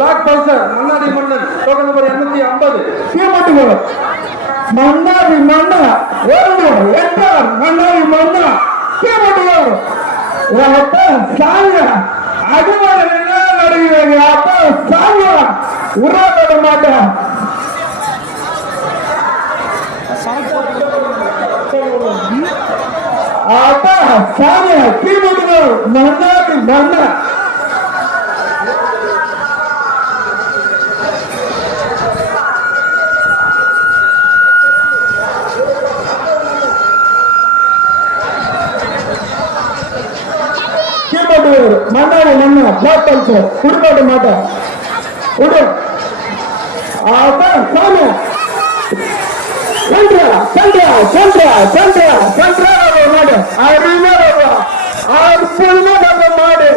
black Pulsar Mannady மன்னன் token number 250 கீழ்மட்டு Mannady மன்னா எட்டார் மன்னாடி மன்னா கீழ்மட்டு அப்பா சாமியா அடிவாங்க என்ன நடுகிறாங்க அப்பா சாமியா உருவா போட மாட்டேன் அப்பா சாமியா கீழ்மட்டு மன்னாடி மன்னா மன்னாடி மண்ணா பிளாக் பல்சர் குடுக்காட்ட மாட்டேன் விடு சாமி மாடு அருமையா மாடு